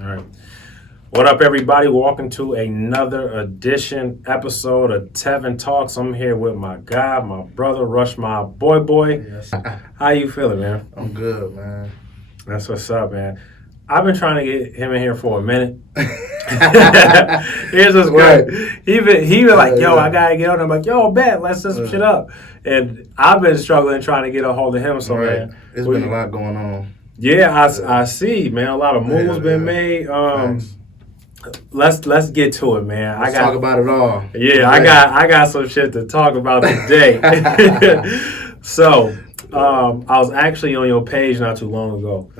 All right. What up, everybody? Welcome to another episode of Tevin Talks. I'm here with my guy, my brother, Rushmobb, boy. Yes. How you feeling, man? I'm good, man. That's what's up, man. I've been trying to get him in here for a minute. Here's what's good. He been like, yo, I gotta get on. I'm like, yo, bet, let's set some shit up. And I've been struggling trying to get a hold of him. So, man, it's been a lot going on. Yeah, I see, man. A lot of moves been made. Let's get to it, man. Let's talk about it all. Yeah, I got some shit to talk about today. So, I was actually on your page not too long ago,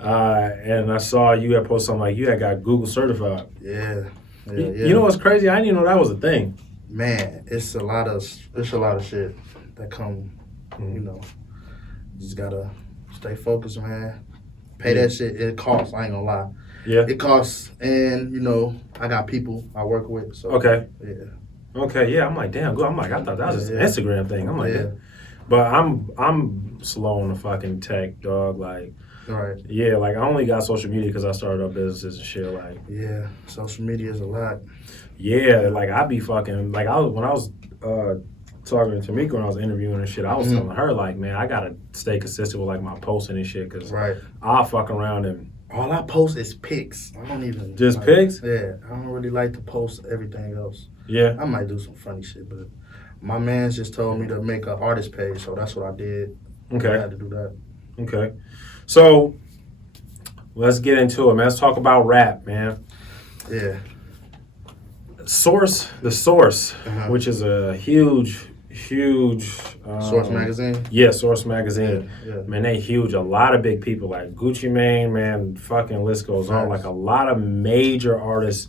and I saw you had posted something like you had got Google certified. Yeah. You know what's crazy? I didn't even know that was a thing. Man, it's a lot of shit that come. You know, just gotta stay focused, man. Pay that shit. It costs. I ain't gonna lie. Yeah. It costs, and you know, I got people I work with. So okay. Yeah. Okay. Yeah. I'm like, damn. I'm like, I thought that was just an Instagram thing. I'm like, yeah. But I'm slow on the fucking tech, dog. Like, right. Yeah. Like, I only got social media because I started up businesses and shit. Like, yeah, social media is a lot. Yeah. Like, I be fucking like when I was talking to Tamika when I was interviewing and shit, I was telling her like, man, I gotta stay consistent with like my posting and shit because I'll fuck around and. All I post is pics. I don't even just pics. Yeah, I don't really like to post everything else. Yeah, I might do some funny shit, but my man's just told me to make an artist page, so that's what I did. Okay, I had to do that. Okay, so let's get into it, man. Let's talk about rap, man. Yeah. The Source, which is a huge. Source magazine. Yeah, Source magazine. Yeah. Man, they huge. A lot of big people like Gucci Mane, man. Fucking list goes on. Like a lot of major artists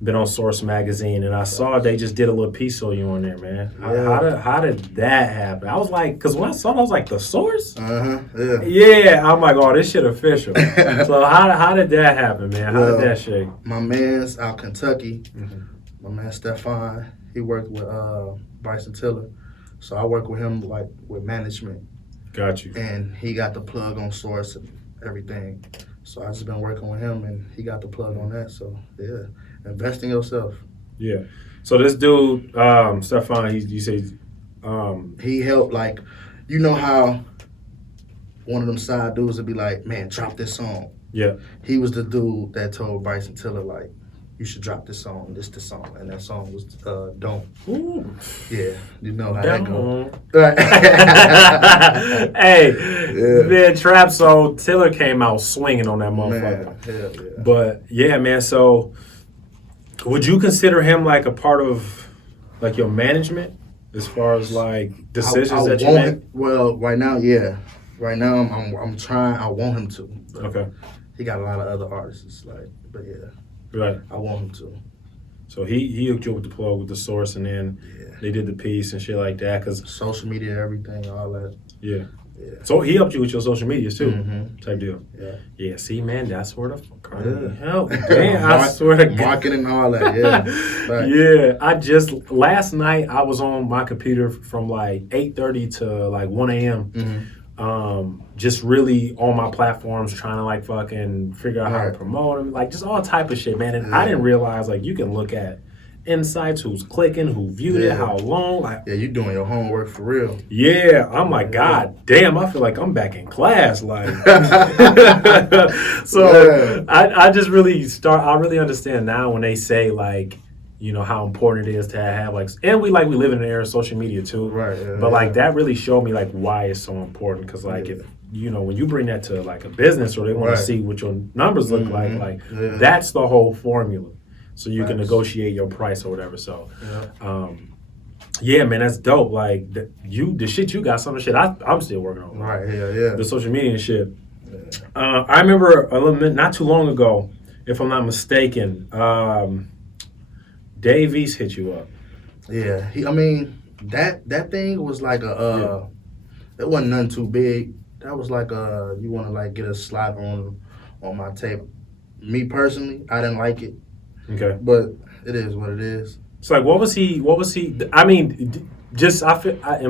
been on Source magazine, and I saw they just did a little piece on you on there, man. How did that happen? I was like, because when I saw it, I was like, the Source? Yeah. Yeah. I'm like, oh, this shit official. So how did that happen, man? How did that shake? My man's out Kentucky. My man Stefan, he worked with Bryson Tiller. So I work with him like with management. Got you. And he got the plug on Source and everything. So I just been working with him and he got the plug on that. So yeah, invest in yourself. Yeah. So this dude, Stefan, you say he helped like, you know how one of them side dudes would be like, man, drop this song. Yeah. He was the dude that told Bryson Tiller like, you should drop this song, the song. And that song was Don't. Ooh. Yeah, you know how that goes. Right. Hey, man, Trap Soul, Tiller came out swinging on that motherfucker. Man, hell yeah. But, yeah, man, so would you consider him like a part of like your management as far as like decisions that you make? Well, right now, yeah. Right now, I'm trying, I want him to. Okay. He got a lot of other artists, like, but yeah. Right. I want him to. So he hooked you up with the plug with the Source, and then they did the piece and shit like that. Cause social media, everything, all that. Yeah. So he helped you with your social medias too, type deal. Yeah. Yeah. See, man, that's where the fuck help. Man, I swear to God. Marketing and all that. Yeah. Right. Yeah. I just last night I was on my computer from like 8:30 to like 1 a.m. Just really on my platforms trying to like fucking figure out how to promote them, like just all type of shit, man. And I didn't realize like you can look at insights, who's clicking, who viewed it, how long. Like, yeah, you doing your homework for real. Yeah, I'm like, God damn, I feel like I'm back in class. Like, so I just really I really understand now when they say like, you know, how important it is to have like, and we live in an era of social media too. Right. Yeah, but like that really showed me like why it's so important. Cause like if, you know, when you bring that to like a business or they want to see what your numbers look like that's the whole formula. So you can negotiate your price or whatever. So, yeah, man, that's dope. Like the shit you got, some of the shit I'm still working on. Right. Yeah. The social media and shit. I remember a little bit, not too long ago, if I'm not mistaken, Dave East hit you up. Yeah, that thing was like it wasn't nothing too big. That was like you want to like get a slot on my tape. Me personally, I didn't like it. Okay, but it is what it is. So like, what was he? I mean, just in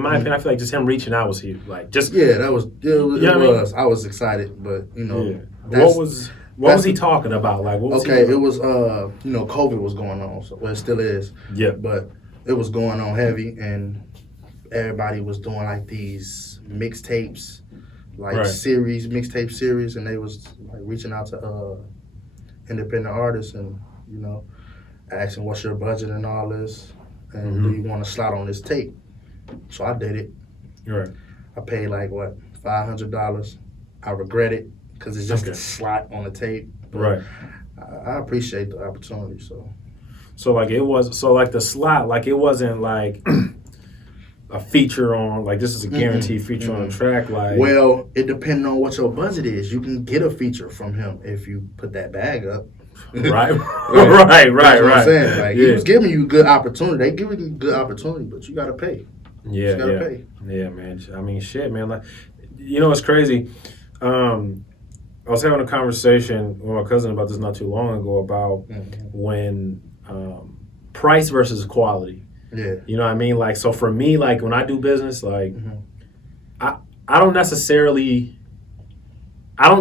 my opinion, I feel like just him reaching out was he like just that was it was. I was excited, but you know, what was What was he talking about? Like, what was okay, it was COVID was going on, so it still is. Yeah. But it was going on heavy, and everybody was doing like these mixtapes, like mixtape series, and they was like reaching out to independent artists and asking what's your budget and all this, and do you want to slot on this tape? So I did it. Right. I paid like what $500. I regret it because it's just a slot on the tape. But right. I appreciate the opportunity. So like it was. So like the slot, like it wasn't like a feature on, like this is a guaranteed feature on a track. Like, well, it depends on what your budget is. You can get a feature from him if you put that bag up. Right. right. That's what I'm saying. Like he was giving you good opportunity. They giving you good opportunity, but you gotta pay. Yeah, yeah, man. I mean, shit, man. Like, it's crazy. I was having a conversation with my cousin about this not too long ago about when price versus quality. Yeah. You know what I mean? Like, so for me, like when I do business, like I don't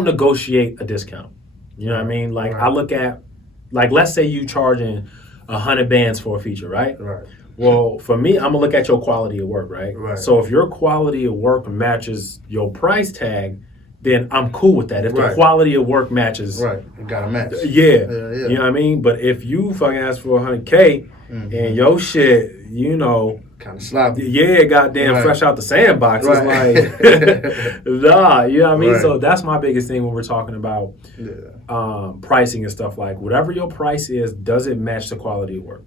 negotiate a discount. You know what I mean? Like I look at, like, let's say you charging 100 bands for a feature, right? Right. Well, for me, I'm gonna look at your quality of work, right? Right. So if your quality of work matches your price tag, then I'm cool with that. If the quality of work matches, right, it gotta match. Yeah. You know what I mean? But if you fucking ask for $100K and your shit, kind of sloppy. Yeah, goddamn, fresh out the sandbox. It's like, nah, you know what I mean? Right. So that's my biggest thing when we're talking about pricing and stuff. Like, whatever your price is, does it match the quality of work?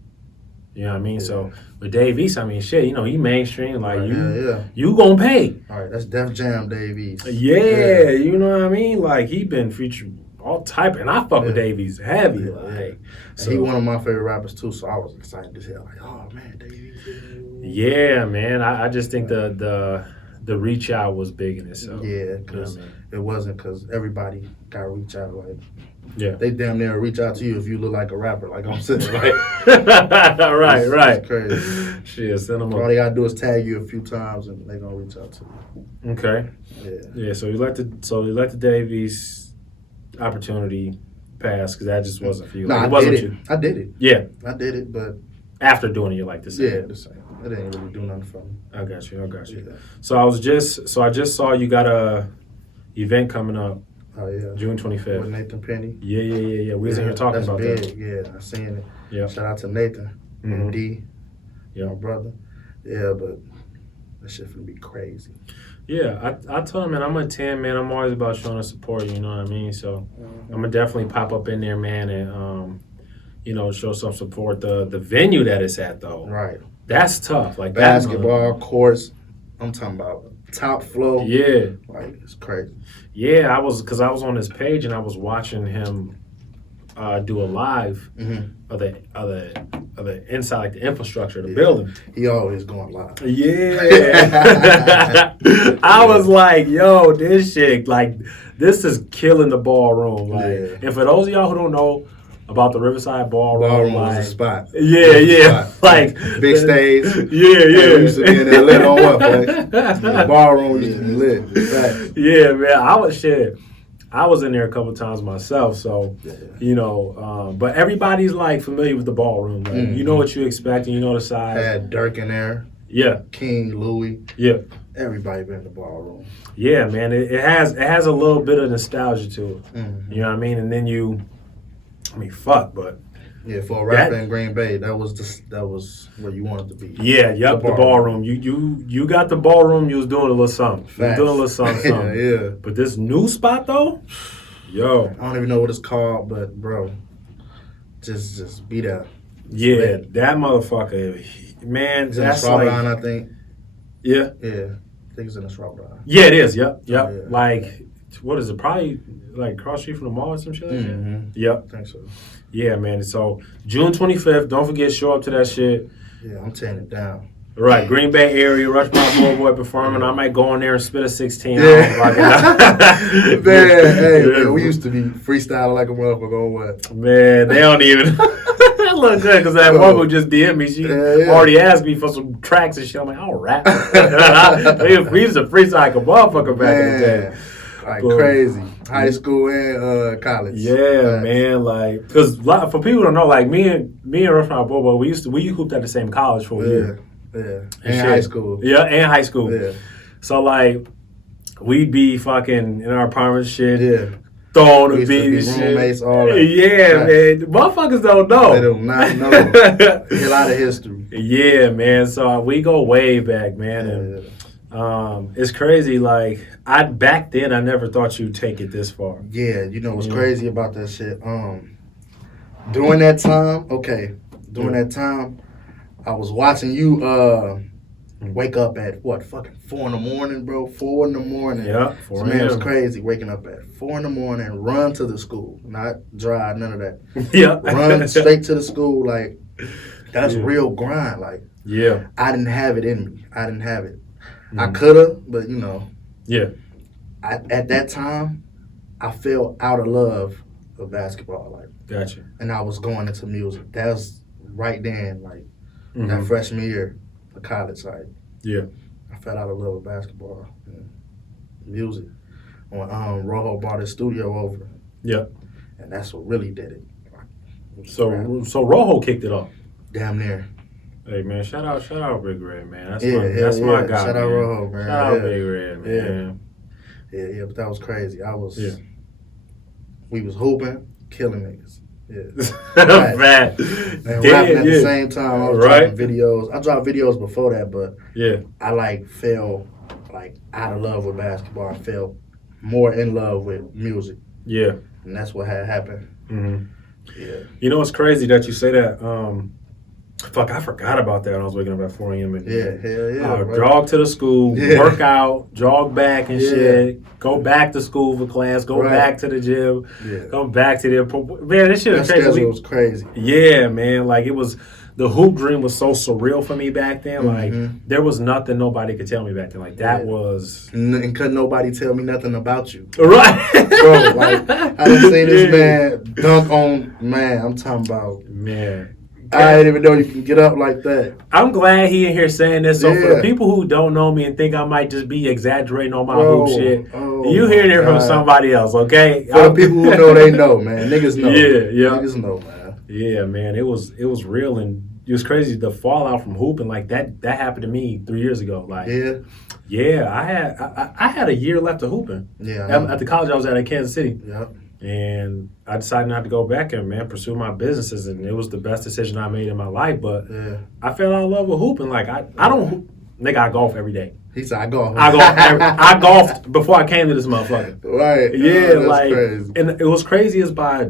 You know what I mean? Yeah. So with Dave East, I mean, shit, he mainstream. Like, you gonna pay. All right, that's Def Jam Dave East. Yeah, you know what I mean? Like, he been featured all type, and I fuck with Dave East heavy. So he one of my favorite rappers too, so I was excited as hell. Like, oh man, Dave East. Yeah, man. I just think the reach out was big in itself. Yeah, because it wasn't because everybody got to reach out. Like, they damn near reach out to you if you look like a rapper. Like I'm saying, like, right. It's crazy. Shit, send them all they gotta do is tag you a few times, and they gonna reach out to you. Okay. Yeah. So you let the Dave East opportunity pass because that just wasn't for you. No, like, it wasn't you. I did it. Yeah, I did it, but after doing it, you like the same. Yeah, the same. It ain't really do nothing for me. I got you. Yeah. So I just saw you got a event coming up. Oh yeah, June 25th. With Nathan Penny. Yeah. We was in here talking about big. that. Yeah, I seen it. Yeah. Shout out to Nathan and D. Yeah, my brother. Yeah, but that shit finna be crazy. Yeah, I told him, man, I'm a 10, man. I'm always about showing the support. You know what I mean? So I'm gonna definitely pop up in there, man, and show some support. The venue that it's at, though. Right. That's tough. Like basketball courts. I'm talking about top floor. Yeah. Like, it's crazy. Yeah, I was on his page and I was watching him do a live of the inside, like the infrastructure of the building. He always going live. Yeah. I was like, yo, this shit, like, this is killing the ballroom. Like, and for those of y'all who don't know about the Riverside Ballroom, like, was a spot. Yeah. Like, big stage. Yeah. We used to be in there lit on what, boy? The ballroom used to be lit. Right. Yeah, man. I was in there a couple of times myself, so but everybody's like familiar with the ballroom. Like, you know what you expect, and you know the size. Had Dirk in there. Yeah. King, Louis. Yeah. Everybody been in the ballroom. Yeah, man. It has a little bit of nostalgia to it. You know what I mean? And then but yeah, for a rapper in Green Bay, that was where you wanted to be. Yeah, the ballroom. You got the ballroom. You was doing a little something. You was doing a little something. Yeah. But this new spot though, yo, I don't even know what it's called, but bro, just be there. Yeah, that motherfucker, man. It's that's in the Strawberry, I think. Yeah. I think it's in the Strawberry. Yeah, it is. Yep. Yeah. Like, what is it? Probably like cross street from the mall or some shit like that. Yep. I think so. Yeah, man. So June 25th, don't forget, show up to that shit. Yeah, I'm tearing it down. Right, Green Bay area, Rushmobb Boy performing. I might go in there and spit a 16. Man, man, we used to be freestyling like a motherfucker on what? Man, they don't even look good because that one would just DM me. She already asked me for some tracks and shit. I'm like, I'll rap. We used to freestyle like a motherfucker back in the day. Like crazy. High school and college. Yeah, man. Like, because for people who don't know, like me and Rushmobb Bobo, we hooped at the same college for a year. Yeah. And high school. Yeah, and high school. Yeah. So like, we'd be fucking in our apartment shit. Yeah. Throwing the beat and roommates, shit. all that. Yeah, man. Motherfuckers don't know. They do not know. A lot of history. Yeah, man. So we go way back, man. And it's crazy. Like, back then, I never thought you'd take it this far. Yeah, you know what's crazy about that shit? During that time, I was watching you wake up at fucking 4 in the morning, bro. 4 in the morning. Yeah, 4 a.m. Man, it was crazy waking up at 4 in the morning, run to the school, not drive, none of that. Yeah, run straight to the school. Like, that's real grind. Like, yeah, I didn't have it in me. I didn't have it. I coulda, but you know. Yeah. At that time, I fell out of love with basketball. Like, gotcha. And I was going into music. That was right then, like that freshman year of college. Like, I fell out of love with basketball and music. When Rojo brought his studio over. Yeah. And that's what really did it. So Rojo kicked it off. Damn near. Hey man, shout out Big Red, man. That's my guy. Shout out Rojo, man. Shout out Big Red, man. Yeah, but that was crazy. We was hooping, killing niggas. Yeah. Right. And rapping at the same time. I was dropping videos. I dropped videos before that, but I like fell like out of love with basketball. I fell more in love with music. Yeah. And that's what had happened. Mm-hmm. Yeah. You know, it's crazy that you say that. Fuck, I forgot about that when I was waking up at 4 a.m. Hell yeah. Jog to the school, work out, jog back and shit, go back to school for class, go back to the gym, go back to the... Man, this shit was crazy. That was crazy. Yeah, man. Like, it was... The hoop dream was so surreal for me back then. Like, there was nothing nobody could tell me back then. Like, that was... And couldn't nobody tell me nothing about you. Right. Bro, like, I done seen this man dunk on... Man, I'm talking about... Man. I didn't even know you can get up like that. I'm glad he in here saying this. So for the people who don't know me and think I might just be exaggerating on my hoop shit, you hearing it from somebody else, okay? For the people who know, they know, man. Niggas know. Yeah. Niggas know, man. Yeah, man. It was real, and it was crazy. The fallout from hooping, like that happened to me 3 years ago. Like, I had a year left of hooping. Yeah. At the college I was at Kansas City. Yeah. And I decided not to go back and, man, pursue my businesses. And it was the best decision I made in my life. But I fell out of love with hooping. Like, I don't hoop. Nigga, I golf every day. He said, I golf. I golfed before I came to this motherfucker. Right. Yeah, that's crazy. And it was crazy is by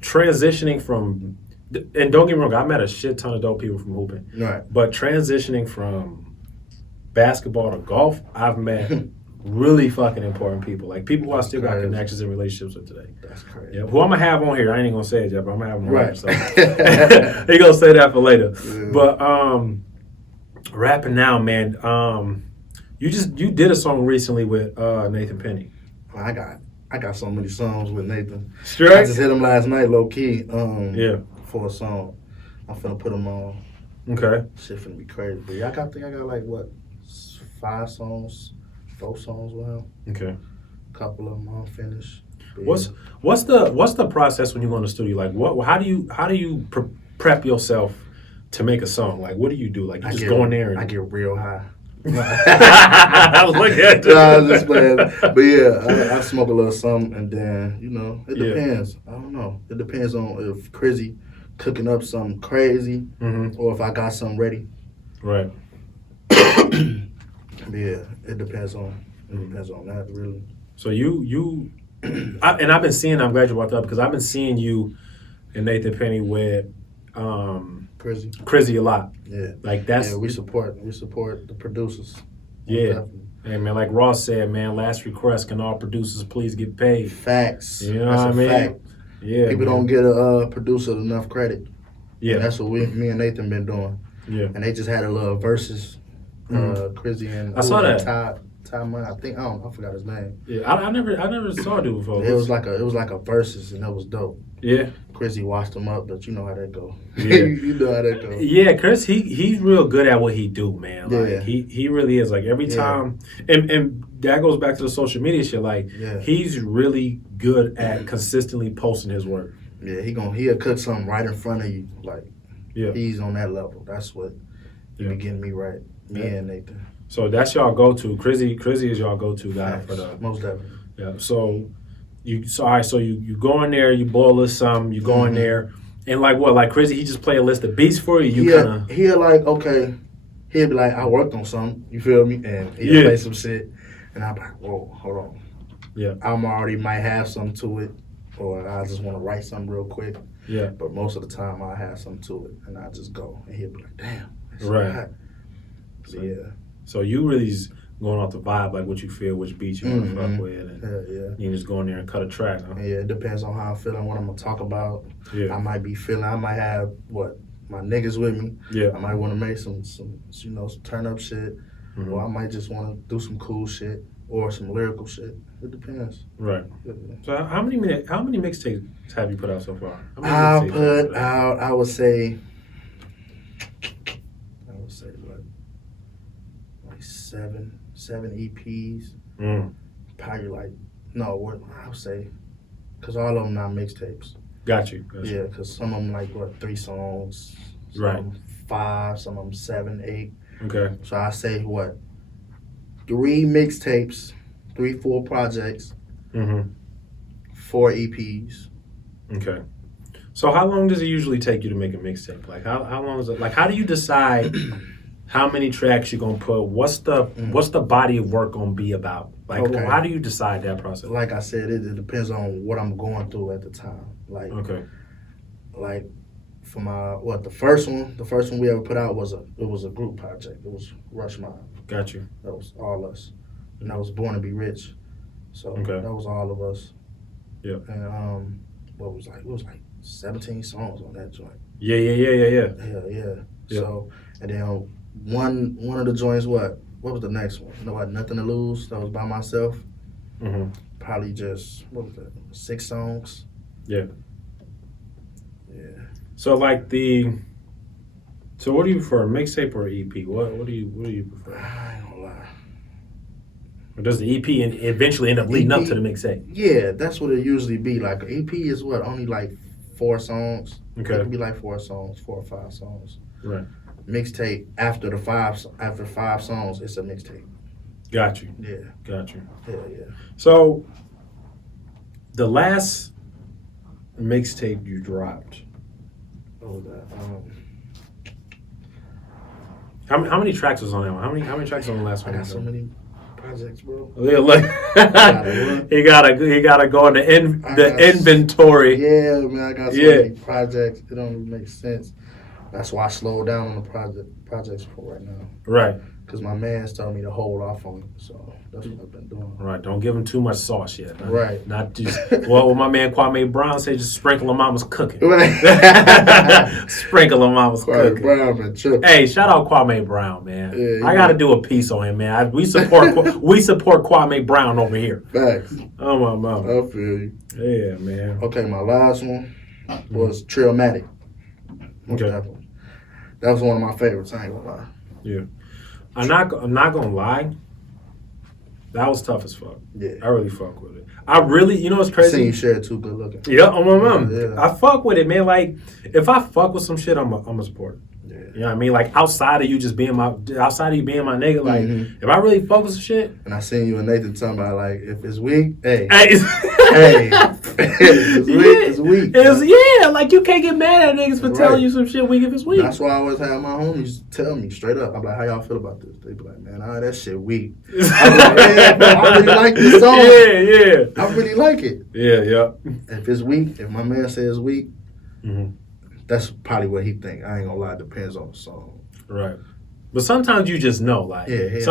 transitioning from, and don't get me wrong, I met a shit ton of dope people from hooping. Right. But transitioning from basketball to golf, I've met... really fucking important people. Like, people who I still got connections and relationships with today. That's crazy. Yeah, who I'm going to have on here, I ain't going to say it yet, but I'm going to have him on here. So. He going to say that for later. Yeah. But rapping now, man, you did a song recently with Nathan Penny. I got so many songs with Nathan. Straight? I just hit him last night, low key, for a song. I'm finna put him on. Okay. Shit finna be crazy. But yeah, I think I got like, 4 songs with him. Okay. A couple of them unfinished. What's the process when you go in the studio? Like, how do you prep yourself to make a song? Like, what do you do? Like, you just go in there and... I get real high. Look at that. I'm just playing. But yeah, I smoke a little something, and then, you know, it depends. I don't know. It depends on if Crizzy cooking up something crazy, or if I got something ready. Right. Yeah, it depends on that, really. So and I've been seeing, I'm glad you brought that up, because I've been seeing you and Nathan Penny with Crizzy a lot. Yeah. Like, that's... Yeah, we support the producers. Yeah. Hey, man, like Ross said, man, last request, can all producers please get paid? Facts. You know what I mean? Fact. Yeah. People don't get a producer enough credit. Yeah. And that's what me and Nathan been doing. Yeah. And they just had a little versus... Crizzy and I saw that. Todd. Time Money. I think I forgot his name. Yeah, I never saw dude before. It was like a versus, and that was dope. Yeah, Chrissy washed him up, but you know how that go. Yeah. you know how that go. Yeah, Chris, he's real good at what he do, man. Like Yeah. he really is. Like every time, and that goes back to the social media shit. Like he's really good at consistently posting his work. Yeah, he'll cook something right in front of you. Like he's on that level. That's what be getting me right. Me and Nathan. So that's y'all go to. Crizzy is y'all go to guy for the most definitely. Yeah. So you go in there, you boil a little something, you go in there, and like what, like Crizzy, he just play a list of beats for you. He'll like he'll be like, I worked on something, you feel me? And he'll play some shit, and I'm like, whoa, hold on. Yeah. I'm already might have something to it, or I just want to write something real quick. Yeah. But most of the time I have something to it, and I just go, and he'll be like, damn. Right. So, yeah. So you really just going off the vibe, like what you feel, which beats you want to fuck with, and you just go in there and cut a track. Huh? Yeah, it depends on how I'm feeling, what I'm gonna talk about. Yeah. I might have my niggas with me. Yeah. I might want to make some turn up shit, or I might just want to do some cool shit or some lyrical shit. It depends. Right. Yeah. So how many mixtapes have you put out so far? I would say what, like seven EPs. Probably like I would say, because all of them not mixtapes. Got you. Yeah, because some of them like 3 songs, some of them 5, some of them 7, 8. Okay. So I say 3 mixtapes, 4 projects, 4 EPs. Okay. So how long does it usually take you to make a mixtape? Like how long is it? Like how do you decide how many tracks you're gonna put? What's the body of work gonna be about? Like how do you decide that process? Like I said, it depends on what I'm going through at the time. Like like for my the first one we ever put out was a group project. It was Rushmobb. Got you. That was all us, and that was Born to Be Rich. So that was all of us. Yeah. And it was like 17 songs on that joint. Yeah. Yeah. So and then one of the joints, what was the next one? Nothing to Lose. That was by myself. Probably just 6 songs. Yeah. Yeah. So like so what do you prefer, a mixtape or an EP? What do you prefer? I ain't gonna lie. Or does the EP eventually end up leading up to the mixtape? Yeah, that's what it usually be. Like an EP is only like 4 songs. Okay. It could be like 4 songs, 4 or 5 songs. Right. Mixtape after 5 songs, it's a mixtape. Got you. Yeah. Got you. Yeah. So the last mixtape you dropped. What was that? How many tracks was on that one? How many tracks on the last one? I got so many projects, bro. Yeah, look. he gotta go in the inventory. Yeah, man, I got so many projects. It don't even make sense. That's why I slowed down on the projects for right now. Right. Because my man's telling me to hold off on it, so that's what I've been doing. Right, don't give him too much sauce yet. Right. Not just, what my man Kwame Brown said, just sprinkle on mama's cooking. Sprinkle on mama's cooking. Brown been tripping. Hey, shout out Kwame Brown, man. Yeah, I got to do a piece on him, man. We support Kwame Brown over here. Facts. Oh, my mama. I feel you. Yeah, man. Okay, my last one was Trillmatic. Okay. That was one of my favorites, I ain't gonna lie. Yeah. I'm not gonna lie. That was tough as fuck. Yeah. I really fuck with it. I really, you know what's crazy? I seen you share it too, good looking. Yeah, on my mom. Yeah. I fuck with it, man. Like, if I fuck with some shit, I'm a support it. Yeah. You know what I mean? Like, outside of you being my nigga, like, if I really fuck with some shit. And I seen you and Nathan talking about, like, if it's weak, hey. Hey. If it's weak, it's weak. Like, you can't get mad at niggas for telling you some shit weak if it's weak. That's why I always have my homies tell me straight up. I'm like, how y'all feel about this? They be like, man, that shit weak. I'm like, yeah, bro, I really like this song. Yeah. I really like it. Yeah. If it's weak, if my man says weak, that's probably what he think. I ain't gonna lie, it depends on the song. Right. But sometimes you just know, like, yeah. Has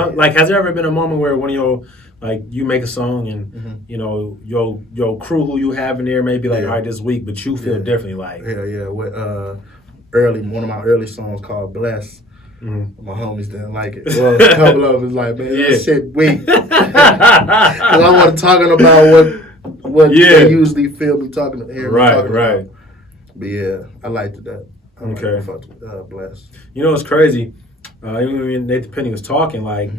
there ever been a moment where one of your, like, you make a song and, you know, your crew who you have in there may be like, all right, this week, but you feel differently, like. Yeah. With one of my early songs called Bless, My homies didn't like it. Well, a couple of them was like, man, that shit weak. Because I wasn't talking about what they usually feel me talking about. Right. But yeah, I liked that. I fucked with Bless. You know what's crazy? Even when Nathan Penny was talking, like,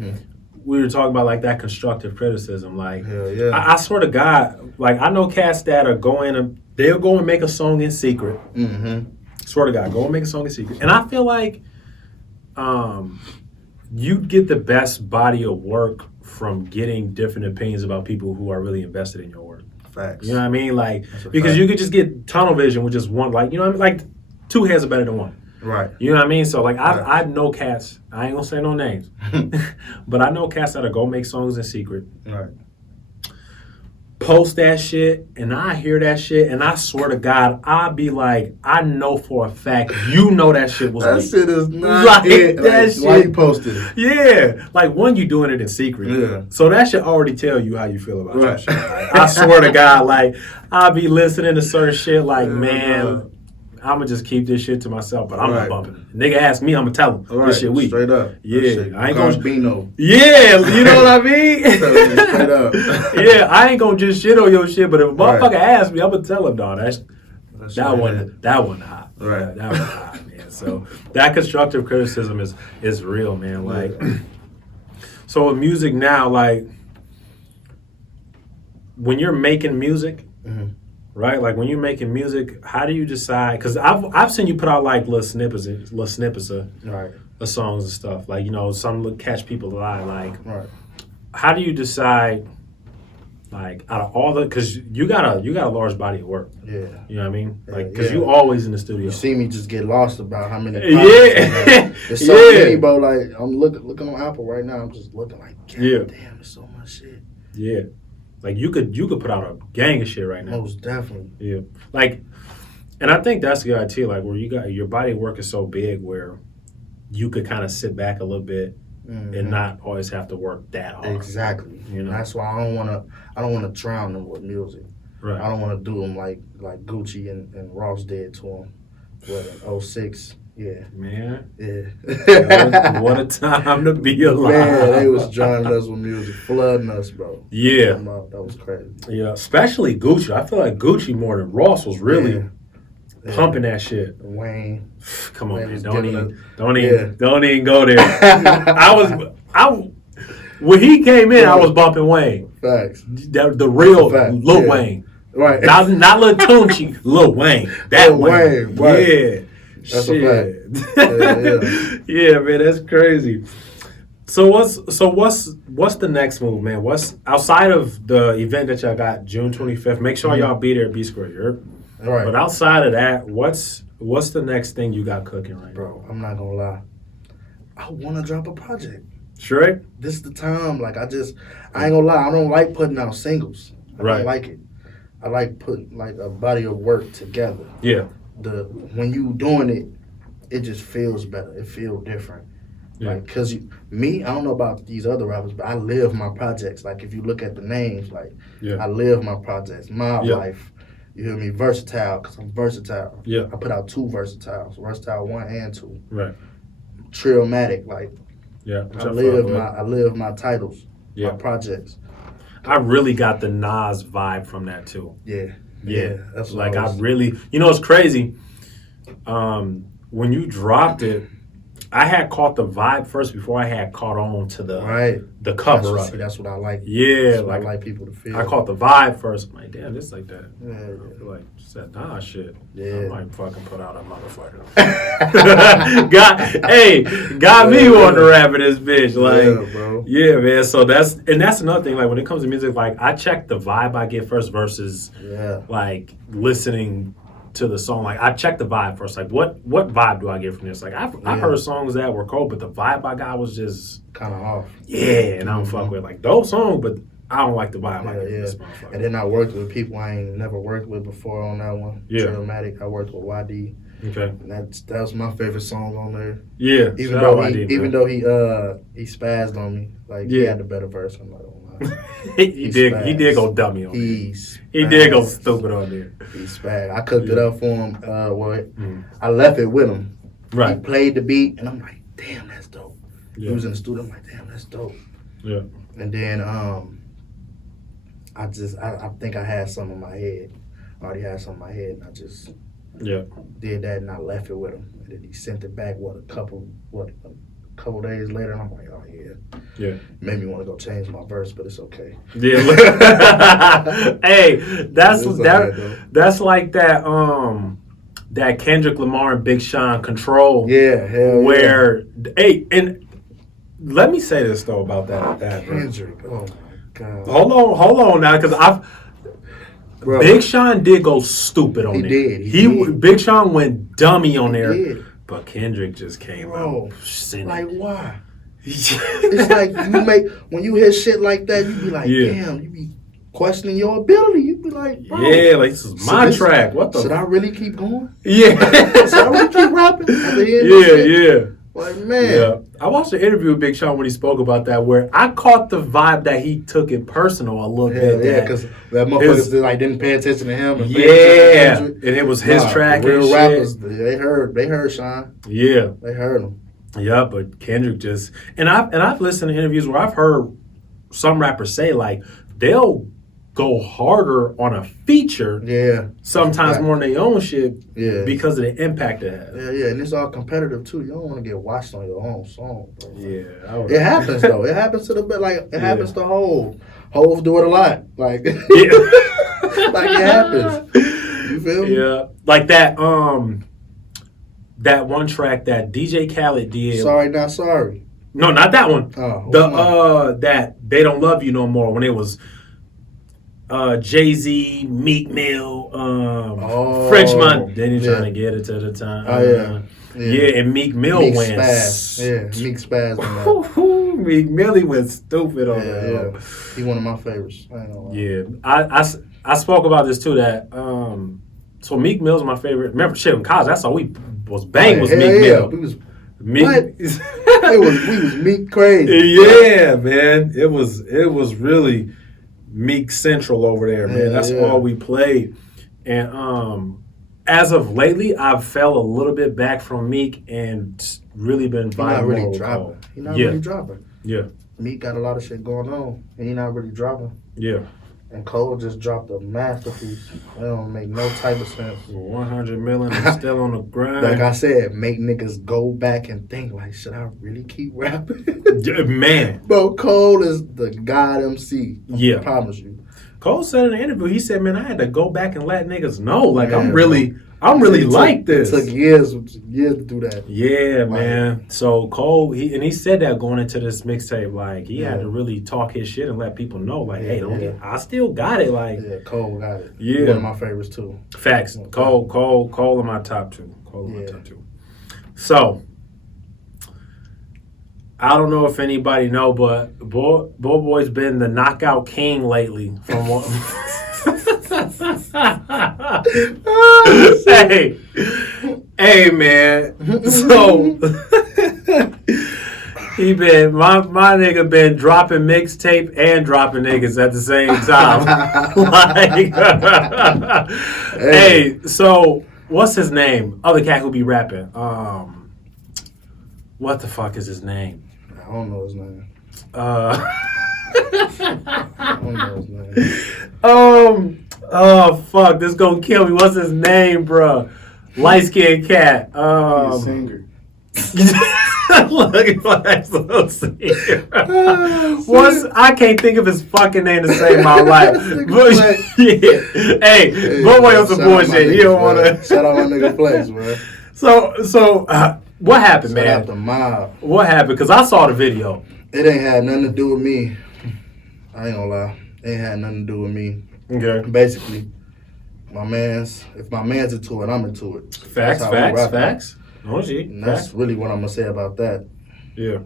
we were talking about, like, that constructive criticism. Like, I swear to God, like, I know cats that are they'll go and make a song in secret. Swear to God, go and make a song in secret. And I feel like you get the best body of work from getting different opinions about people who are really invested in your work. Facts. You know what I mean? Like, because you could just get tunnel vision with just one, like, you know what I mean? Like, two heads are better than one. Right. You know what I mean? So, like, I know cats, I ain't gonna say no names, but I know cats that'll go make songs in secret. Right. Post that shit, and I hear that shit, and I swear to God, I'll be like, I know for a fact, you know that shit was that leaked. Shit is not like it. That like, shit. Why you posted it? Yeah. Like, one, you doing it in secret. Yeah. So that should already tell you how you feel about that shit. Like, I swear to God, like, I'll be listening to certain shit like, man, I'm going to just keep this shit to myself, but I'm not bumping it. Nigga ask me, I'm going to tell him this shit weak. Straight up. Yeah. I ain't going to... Yeah, you know what I mean? Straight up. Yeah, I ain't going to just shit on your shit, but if a motherfucker asks me, I'm going to tell him, dog, that one hot. Right. That was hot, man. So that constructive criticism is real, man. Like, so with music now, like, when you're making music, right? Like, when you're making music, how do you decide? Because I've seen you put out, like, little snippets of songs and stuff. Like, you know, some will catch people's eye. Like, how do you decide, like, out of all because you got a large body of work. Yeah. You know what I mean? Like, because you always in the studio. You see me just get lost about how many There's so many, bro. Like, I'm looking on Apple right now. I'm just looking like, God damn, there's so much shit. Yeah. Like, you could put out a gang of shit right now. Most definitely. Yeah. Like, and I think that's the good idea. Like, where you got your body of work is so big where you could kind of sit back a little bit and not always have to work that hard. Exactly. You know? That's why I don't want to drown them with music. Right. I don't want to do them like Gucci and Ross did to them. What, in 06? Yeah. Man. Yeah. What a time to be alive. Man, they was drowning us with music, flooding us, bro. Yeah. That was crazy. Yeah, especially Gucci. I feel like Gucci more than Ross was really pumping that shit. Wayne. Come on, man. Don't even go there. When he came in, I was bumping Wayne. Facts. The real Lil Wayne. Right. Not Lil Tunechi, Lil Wayne. That Wayne. Right. Yeah. That's shit. a fact. Yeah, man, that's crazy. So what's the next move, man? What's outside of the event that y'all got June 25th? Make sure y'all be there at B Square Europe. Right. But outside of that, what's the next thing you got cooking right now? Bro, I'm not gonna lie. I want to drop a project. Sure. This is the time. Like, I ain't gonna lie. I don't like putting out singles. I don't like it. I like putting like a body of work together. Yeah. When you doing it, it just feels better. It feels different. Yeah. Like, cause I don't know about these other rappers, but I live my projects. Like, if you look at the names, like, I live my projects, my life. You hear me? Versatile, cause I'm versatile. Yeah. I put out 2 versatiles, Versatile 1 and 2. Right. Trillmatic, like. Yeah. I live my titles, my projects. I really got the Nas vibe from that too. Yeah. That's like I really, it's crazy. When you dropped it, I had caught the vibe first before I had caught on to the cover of it. That's what I like. Yeah, I like people to feel. I caught the vibe first. I'm like, damn, this like that. Yeah. Like said, nah, shit. Yeah. I might fucking put out a motherfucker. got me wanting to rap in this bitch. Like, bro. Yeah, man. So that's another thing. Like, when it comes to music, like, I check the vibe I get first versus like listening to the song. Like, I check the vibe first. Like, what vibe do I get from this? Like, I heard songs that were cold, but the vibe I got was just kind of off. Yeah, and I don't fuck with like those songs, but I don't like the vibe I get from this motherfucker. And then I worked with people I ain't never worked with before on that one. Yeah. Trillmatic. I worked with YD. Okay. And that was my favorite song on there. Yeah. Even though he spazzed on me, like he had the better verse. I'm not gonna lie. He did go dummy on me. He did go stupid on there. He spazzed. I cooked it up for him. I left it with him. Right. He played the beat, and I'm like, damn, that's dope. Yeah. He was in the studio. I'm like, damn, that's dope. Yeah. And then I think I had some in my head. I already had some in my head, and I just did that, and I left it with him. And then he sent it back. A couple days later, and I'm like, oh yeah. Made me want to go change my verse, but it's okay. Yeah. Hey, that's like that that Kendrick Lamar and Big Sean Control. Yeah, hell where hey, and let me say this though about that Kendrick. Oh my god. Hold on now, because Big Sean did go stupid on it. He did. Big Sean went dummy on there. Did. But Kendrick just came out sinning. Like, why? It's like when you hear shit like that, you be like, damn, you be questioning your ability. You be like, bro. Yeah, like, this is my track. What the? Should I really keep going? Yeah. Should I really keep rapping? At the end Yeah. Like, man. Yeah. I watched an interview with Big Sean when he spoke about that, where I caught the vibe that he took it personal a little bit. Yeah, because that motherfuckers didn't pay attention to him. And and it was his track. Real rappers, they heard Sean. Yeah, they heard him. Yeah, but Kendrick just I've listened to interviews where I've heard some rappers say like they'll go harder on a feature, sometimes more than their own shit, because of the impact it has. Yeah, and it's all competitive too. You don't want to get watched on your own song, bro. Yeah, it happens though. It happens to happens to Hov. Hov do it a lot, like like it happens. You feel me? Yeah, like that. That one track that DJ Khaled did. Sorry, not sorry. No, not that one. Oh, that They Don't Love You No More, when it was Jay-Z, Meek Mill, French Montana. Then you're trying to get it to the time. Oh yeah, and Meek Mill went. Meek spaz. Meek Mill went stupid on that. Yeah, he one of my favorites. I ain't gonna lie. Yeah, I spoke about this too. That so Meek Mill's my favorite. Remember, shit in college, that's all we was bang was Meek Mill. We was Meek. We was Meek crazy. Yeah, man. It was really Meek Central over there, man. That's all we played. And as of lately, I've fell a little bit back from Meek and really been vibing. He's not really dropping. Yeah. Meek got a lot of shit going on, and he's not really dropping. Yeah. And Cole just dropped a masterpiece. That don't make no type of sense. 100 million is still on the grind. Like I said, make niggas go back and think, like, should I really keep rapping? Man. Bro, Cole is the God MC. I promise you. Cole said in the interview, he said, man, I had to go back and let niggas know. Like, I'm really like this. It took years to do that. Yeah, man. So Cole, he said that going into this mixtape, like he had to really talk his shit and let people know, like, hey, don't get, I still got it. Like, Cole got it. Yeah, one of my favorites too. Facts. Cole in my top two. So I don't know if anybody know, but Boy's been the knockout king lately. From what? hey, man. So he been my nigga been dropping mixtape and dropping niggas at the same time. Hey, so what's his name? Other cat who be rapping. What the fuck is his name? I don't know his name. I don't know his name. Oh fuck, this gonna kill me. What's his name, bro? Light skinned cat. He's a singer. Look at I can't think of his fucking name to save my life. But, hey, Boy on some bullshit. You don't wanna shout out my nigga Flex, bro. So what happened, man? Shout out the mob. What happened? Because I saw the video. It ain't had nothing to do with me. I ain't gonna lie. It ain't had nothing to do with me. Okay. Basically, if my man's into it, I'm into it. Facts. Oh, gee. And that's really what I'm gonna say about that. Yeah.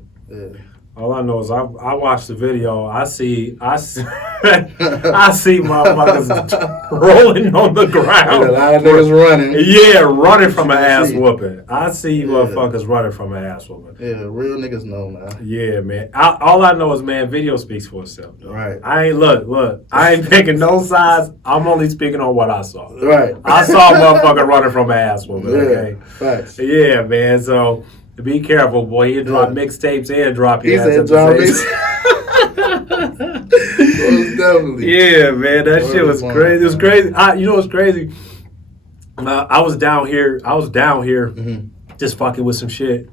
All I know is I watched the video. I see motherfuckers rolling on the ground. A lot of niggas running. Yeah, running from an ass whooping. I see motherfuckers running from an ass whooping. Yeah, real niggas know now. Yeah, man. All I know is, man, video speaks for itself. Though. Right. I ain't picking no sides. I'm only speaking on what I saw. Right. I saw a motherfucker running from an ass whooping. Okay. Facts. Yeah, man. So Be careful, boy. He'll drop mixtapes and drop your He ass said at drop the mix. same Most definitely. Yeah, man, that shit was crazy. It was crazy. You know what's crazy? I was down here. Just fucking with some shit.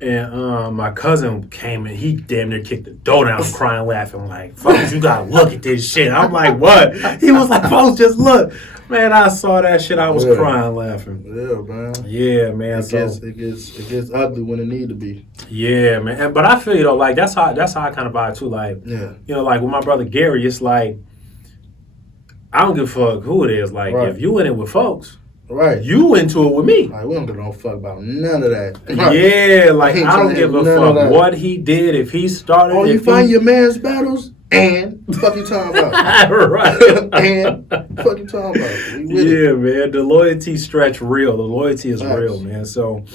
And my cousin came and he damn near kicked the door down, crying, laughing, like, folks, you gotta look at this shit. I'm like, what? He was like, folks, just look. Man, I saw that shit. I was crying, laughing. Yeah, man. Yeah, man. It gets ugly when it need to be. Yeah, man. But I feel, you know, like, that's how I kind of vibe, too. Like, you know, like, with my brother Gary, it's like, I don't give a fuck who it is. Like, if you in it with folks, you into it with me. Like, we don't give no fuck about none of that. Yeah, like, I don't give a fuck what he did, if he started. Oh, you find your man's battles? And fuck you talking about? Right. And fuck you talking about? Yeah, man. The loyalty stretch real. The loyalty is real, man. So,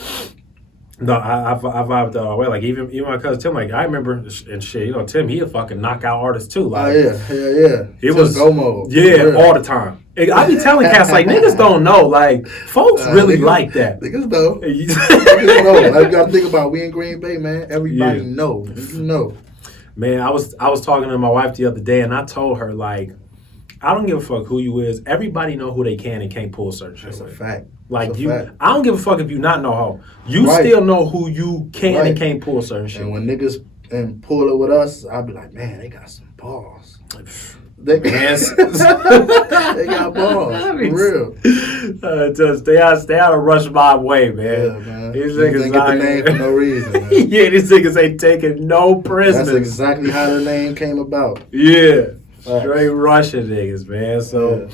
no, I vibed that all the way. Like, even my cousin Tim, like, I remember, and shit, you know, Tim, he a fucking knockout artist, too. Like, yeah. It was go mode. Yeah, all the time. I be telling cats, like, niggas don't know. Like, folks really like that. Niggas know. Niggas know. Like, you gotta think about, we in Green Bay, man. Everybody know. You know. Man, I was talking to my wife the other day, and I told her, like, I don't give a fuck who you is. Everybody know who they can and can't pull certain shit. That's a fact. Like, I don't give a fuck if you not know how. You still know who you can and can't pull certain shit. And when niggas pull it with us, I'll be like, man, they got some balls. They got balls. For real. Just stay out of Rushmobb way, man. Yeah, man. These niggas get the name for no reason, man. Yeah, these niggas ain't taking no prisoners. That's exactly how the name came about. Yeah. Straight Russian niggas, man. So,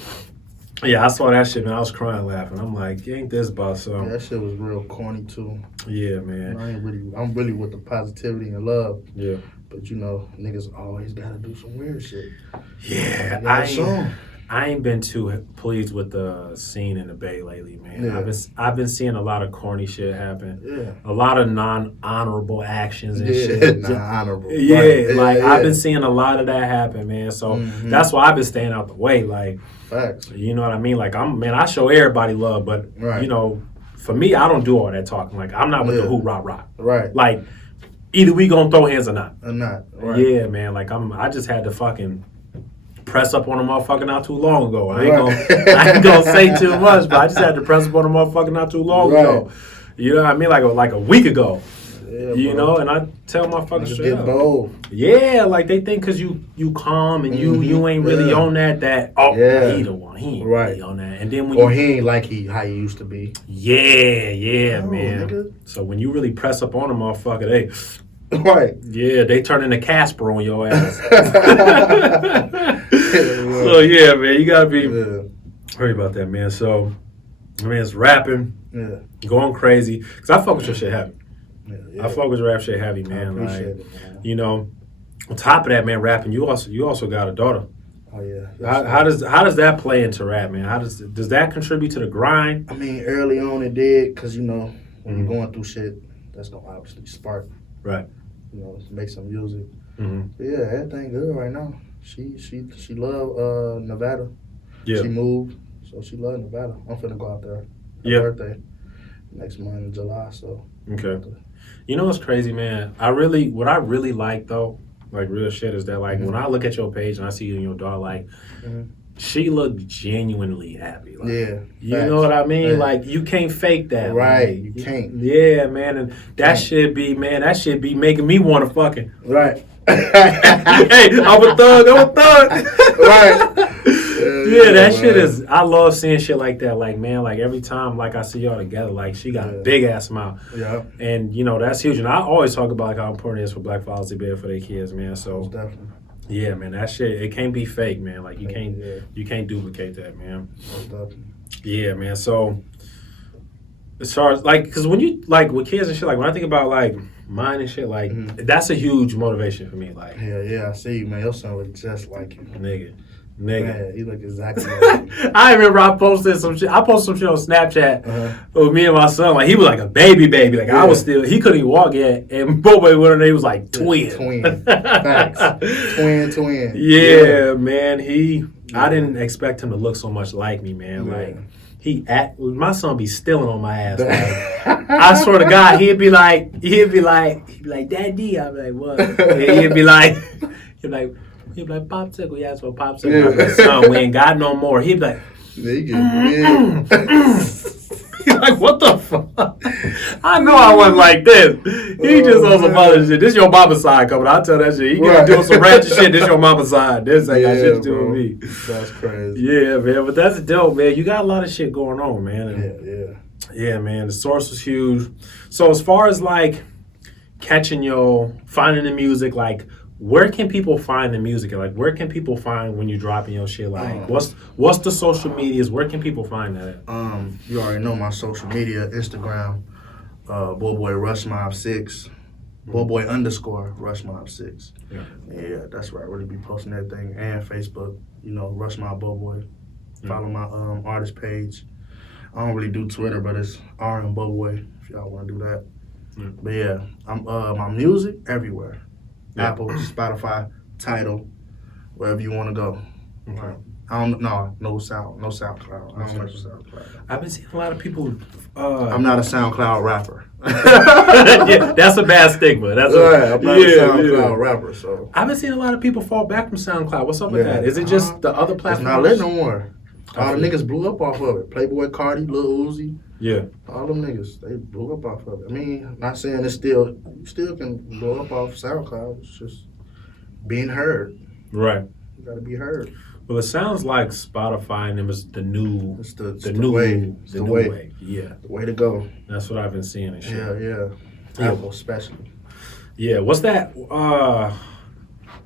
yeah, I saw that shit, man. I was crying, laughing. I'm like, ain't this about something? That shit was real corny, too. Yeah, man. I'm really with the positivity and love. Yeah. But, you know, niggas always got to do some weird shit. Yeah. I ain't been too pleased with the scene in the Bay lately, man. Yeah. I've been seeing a lot of corny shit happen. Yeah. A lot of non-honorable actions and shit. Non-honorable. Yeah, I've been seeing a lot of that happen, man. So that's why I've been staying out the way. Like, facts. You know what I mean? Like, I show everybody love, but you know, for me, I don't do all that talking. Like, I'm not with the hoorah. Right. Like, either we gonna throw hands or not. Right. Yeah, man. Like, I just had to fucking press up on a motherfucker not too long ago. I ain't gonna say too much, but I just had to press up on a motherfucker not too long ago. You know what I mean? Like a week ago. Yeah, you know, and I tell motherfuckers straight up. Bold. Yeah, like they think because you calm and you ain't really on that he the one. He ain't really on that. And then when he ain't like how he used to be. Yeah, man. Nigga. So when you really press up on a motherfucker, they yeah, they turn into Casper on your ass. So yeah, man, you gotta be worried about that, man. So I mean, it's rapping, going crazy. Cause I fuck with your shit heavy. I fuck with rap shit heavy, man. Like, it, man. You know, on top of that, man, rapping. You also got a daughter. Oh yeah. How does that play into rap, man? How does that contribute to the grind? I mean, early on it did, cause you know when you're going through shit, that's gonna obviously spark. Right. You know, make some music. But yeah, everything good right now. She love Nevada. Yeah. She moved, so she love Nevada. I'm finna go out there. Her birthday next month in July. So okay. You know what's crazy, man? What I really like though, like real shit, is that like when I look at your page and I see you and your daughter, like she looked genuinely happy. Like, you know what I mean? Yeah. Like you can't fake that. Right. Like, you can't. Yeah, man. And that should be making me want to fucking. Right. Hey, I'm a thug. Right. Yeah, that shit is. I love seeing shit like that. Like, man, like every time, like I see y'all together, like she got a big ass smile. Yeah. And you know that's huge. And I always talk about like how important it is for black fathers to be there for their kids, man. So definitely. Yeah, man, that shit it can't be fake, man. Like you can't duplicate that, man. Definitely. Yeah, man. So as far as like, because when you like with kids and shit, like when I think about like mine and shit, like that's a huge motivation for me. Like, yeah, I see you, man. Your son look just like you, nigga. Man, he look exactly like you. I remember I posted some shit. I posted some shit on Snapchat with me and my son. Like he was like a baby. Like I was still. He couldn't even walk yet, and both of them, he was like twin. Facts. Twin. Yeah, man. I didn't expect him to look so much like me, man. Like my son be stealing on my ass. Like, I swear to God, he'd be like, Daddy. I'd be like, what? And he'd be like, popsicle. He asked for a popsicle. I'd be like, son, we ain't got no more. He'd be like, he's like, what the fuck? I know I wasn't like this. He just on some other shit. This your mama side coming. I'll tell that shit. He gonna do some ratchet shit. This your mama side. This ain't got shit to do with me. That's crazy. Yeah, man. But that's dope, man. You got a lot of shit going on, man. And yeah, man. The source was huge. So as far as like finding the music, like where can people find the music? Like where can people find when you dropping your shit? Like what's the social medias? Where can people find that at? You already know my social media, Instagram, Boy Rushmobb 6, Boy _ Rushmobb 6. Yeah, that's where I really be posting everything. And Facebook, Rushmobb Boy. Follow my artist page. I don't really do Twitter, but it's RM Boy if y'all want to do that. But yeah, I'm my music everywhere. Apple, Spotify, Tidal, wherever you want to go. Okay. No SoundCloud. I don't like SoundCloud. I've been seeing a lot of people. I'm not a SoundCloud rapper. Yeah, that's a bad stigma. That's I'm not a SoundCloud rapper. So I've been seeing a lot of people fall back from SoundCloud. What's up with that? Is it just the other platforms? It's not lit no more. All the niggas blew up off of it. Playboy Cardi, Lil Uzi. Yeah. All them niggas, they blew up off of it. I mean, not saying you still can blow up off SoundCloud. It's just being heard. Right. You gotta be heard. Well, it sounds like Spotify and it was the new way. Yeah. The way to go. That's what I've been seeing and shit. Yeah. Apple especially. Yeah. What's that? The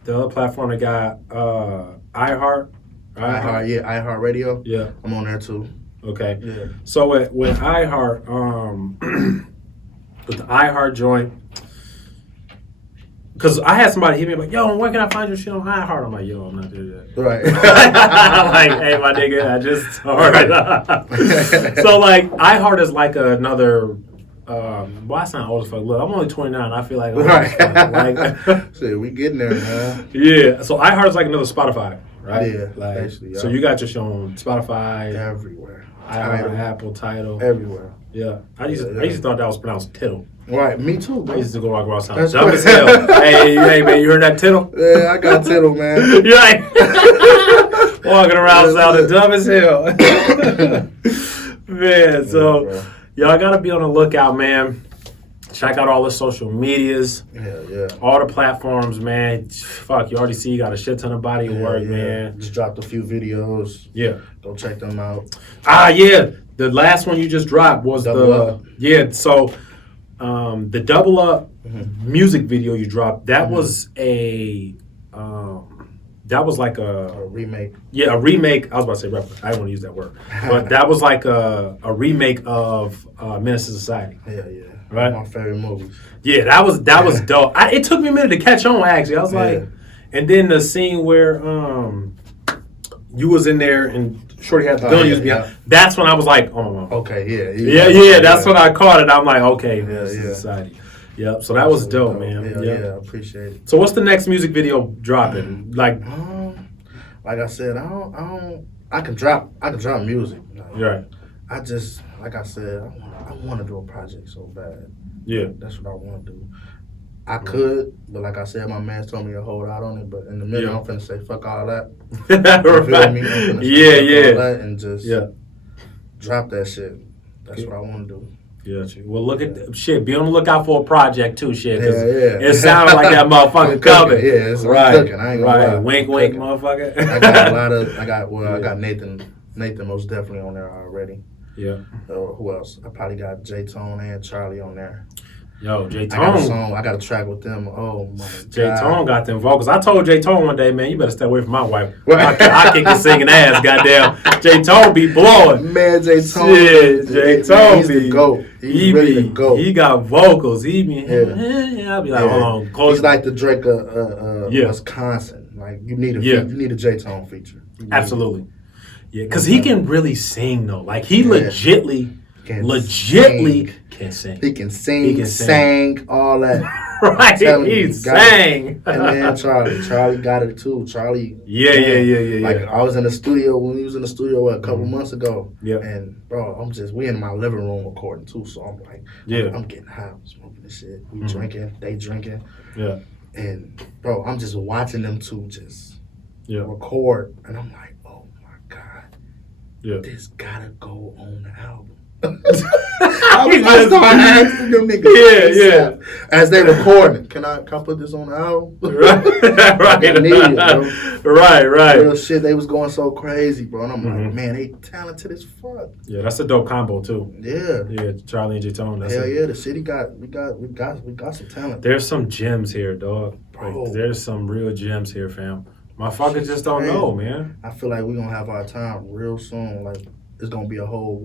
other platform that got iHeart. iHeartRadio. Yeah. I'm on there too. Okay. Yeah. So with iHeart, with the iHeart joint, because I had somebody hit me like, yo, where can I find your shit on iHeart? I'm like, yo, I'm not doing that. Right. I'm like, hey, my nigga, I just started. So like, iHeart is like another. Well, I sound old as fuck. Look, I'm only 29. I feel like I'm old as fuck. Like, shit, we getting there, man. Yeah. So iHeart is like another Spotify. Right? Yeah, like, basically. Yeah. So you got your show on Spotify, everywhere, Apple, Tidal, everywhere. Yeah, I used to thought that was pronounced tittle. Right, me too, bro. I used to go rock around sound dumb as hell. Hey, man, you heard that tittle? Yeah, I got tittle, man. You're like walking around sounding dumb as hell. Man, so y'all gotta be on the lookout, man. Check out all the social medias. Yeah. All the platforms, man. Fuck, you already see you got a shit ton of body of work, man. Just dropped a few videos. Yeah. Go check them out. Yeah. The last one you just dropped was Double Up. Yeah, so the Double Up music video you dropped, that was like a remake. Yeah, a remake. I was about to say replica. I didn't want to use that word. But that was like a remake of Menace to Society. Yeah. Right? My favorite movies. Yeah, that was dope. It took me a minute to catch on, actually. I was like, and then the scene where you was in there and Shorty had the gun used behind. That's when I was like, oh. Okay, yeah. That's when I caught it. I'm like, okay, Menace to Society. Yep. So that was dope, man. Yeah, I appreciate it. So what's the next music video dropping? Like I said, I can drop music. Right. I just, like I said, I want to do a project so bad. Yeah. That's what I want to do. I could, but like I said, my man told me to hold out on it. But in the middle, I'm finna say, fuck all that. You feel me? I'm finna say fuck all that and just drop that shit. That's what I want to do. Yeah. Well, look at shit. Be on the lookout for a project too, shit. Yeah. It sounded like that motherfucker coming. Yeah, it's right. Cooking. I ain't gonna lie. Wink, motherfucker. I got a lot of. I got Nathan most definitely on there already. Yeah. Who else? I probably got J-Tone and Charlie on there. Yo, J-Tone. I got a track with them. Oh my God. J-Tone got them vocals. I told J-Tone one day, man, you better stay away from my wife. I kick his singing ass, goddamn. J-Tone be blowing. Man, J-Tone. Shit, J-Tone he's the GOAT. He's really the GOAT. He got vocals. He be, I'll be like, hold on. He's like the Drake of Wisconsin. Like, you need a J-Tone feature. Absolutely. Yeah, because he can really sing, though. Like, he legitly can sing. He can sing, all that. Right, he sang. And then Charlie got it too. Charlie. Yeah. Like I was in the studio when he was in the studio a couple Mhm. months ago. Yeah. And bro, we in my living room recording too. So I'm like, Yeah. I'm getting high, I'm smoking this shit. We Mhm. drinking, they drinking. Yeah. And bro, I'm just watching them two just Yeah. record, and I'm like, oh my god, Yeah. this gotta go on the album. I started asking them niggas, Yeah. as they recording, can I put this on the album? Right. I need it, bro. Right. Real shit, they was going so crazy, bro. And I'm Mhm. like, man, they talented as fuck. Yeah, that's a dope combo too. Yeah. Charlie and J-Tone. Hell yeah, the city we got some talent. There's some gems here, dog. Bro. Like, there's some real gems here, fam. Motherfuckers just don't know, man. I feel like we're gonna have our time real soon. Like it's gonna be a whole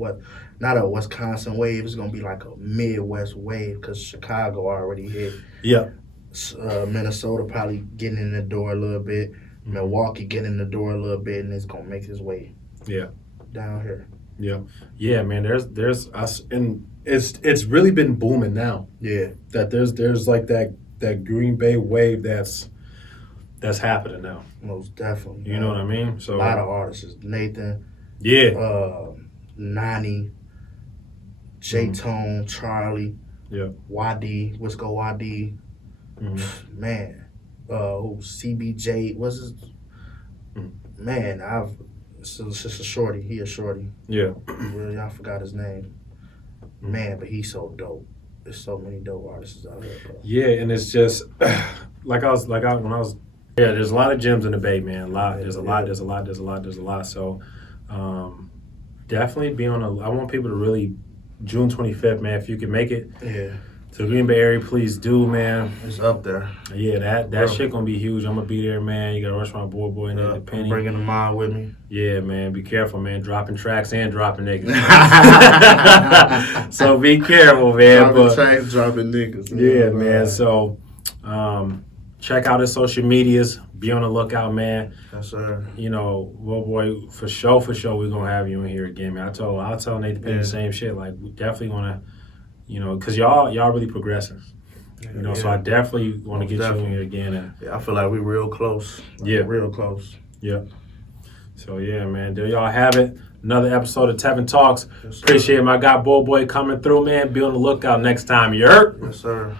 not a Wisconsin wave. It's gonna be like a Midwest wave because Chicago already hit. Yeah. Minnesota probably getting in the door a little bit. Mm-hmm. Milwaukee getting in the door a little bit, and it's gonna make its way. Yeah. Down here. Yeah, man. There's us, and it's really been booming now. Yeah. That there's like that Green Bay wave that's happening now. Most definitely. You know what I mean? So a lot of artists. Nathan. Yeah. Nani. J-Tone, Charlie. Yeah. YD, Wisco YD. Mm-hmm. Man. CBJ. What's his? Man, it's just a shorty. He a shorty. Yeah. Really, I forgot his name. Man, but he's so dope. There's so many dope artists out here, bro. Yeah, and it's just when I was. Yeah, there's a lot of gems in the Bay, man. There's a lot. So, definitely be on I want people to really June 25th, man. If you can make it, Yeah. to the Green Bay area, please do, man. It's up there. Yeah, that shit gonna be huge. I'm gonna be there, man. You gotta rush my boy in there, the Penny. I'm bringing the mind with me. Yeah, man. Be careful, man. Dropping tracks and dropping niggas. So be careful, man. Dropping tracks, dropping niggas. Yeah, man. So, check out his social medias. Be on the lookout, man. Yes, sir. You know, well, boy, for sure, we're gonna have you in here again, man. I'll tell Nathan Penny the same shit. Like, we definitely wanna, you know, cause y'all really progressing. You know, so I definitely want to get you in here again. And I feel like we're real close. Real close. Yeah. So yeah, man. There y'all have it. Another episode of Tevin Talks. Yes, sir. Appreciate my guy boy coming through, man. Be on the lookout next time. You heard? Yes, sir.